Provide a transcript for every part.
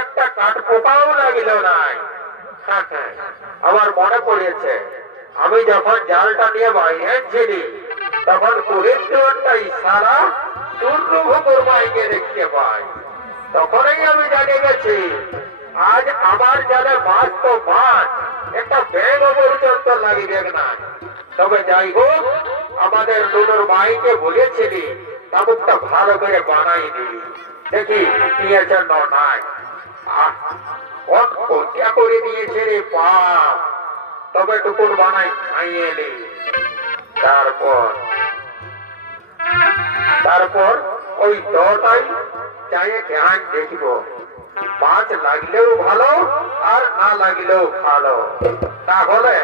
একটা কাঠ পোকাও লাগিল নাই। আমার মনে পড়েছে, আমি যখন জালটা নিয়ে বাইরে ছিলি, তখন পুরীর ইশারা মাইকে দেখতে পাই। তখনই আমি জানে গেছি, আজ আমার জালে মাছ তো মাছ, একটা ব্যাগ পর্যন্ত লাগিবে না। তবে যাই হোক, আমাদের দুটোর মাইকে বলেছিলি তাবুকটা ভালো করে বানাই দি দেখি দিয়েছে নাই। কোনটা করে দিয়েছে রে পাপ। তবে টুকুর বানাই খাইয়ে নি তারপর? তারপর ওই দটাই চাইয়ে ধ্যান দেখব। মাছ লাগলেও ভালো আর না লাগলেও ভালো। তাহলে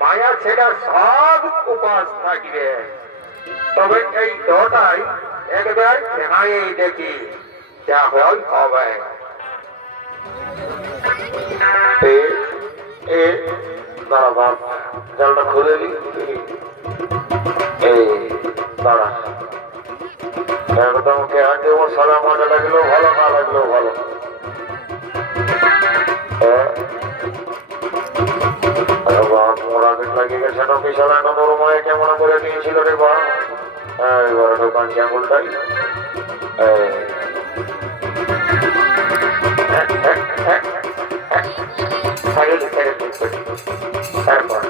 মায়া ছেড়া সব উপাস থাকবে। তবে এই দটাই একবার ধ্যানে দেখি, যা হয় হবে। বাপ জালটা খুলে দি এই দাঁড়া। একদম কে আগে ও সারা মাঠে লাগলেও ভালো না লাগলেও ভালো। আগে গেছে না বিশাল বড় মায়ে কেমন করে নিয়েছিল রে বা হ্যাঁ এবার দোকান আঙুলটাই তারপর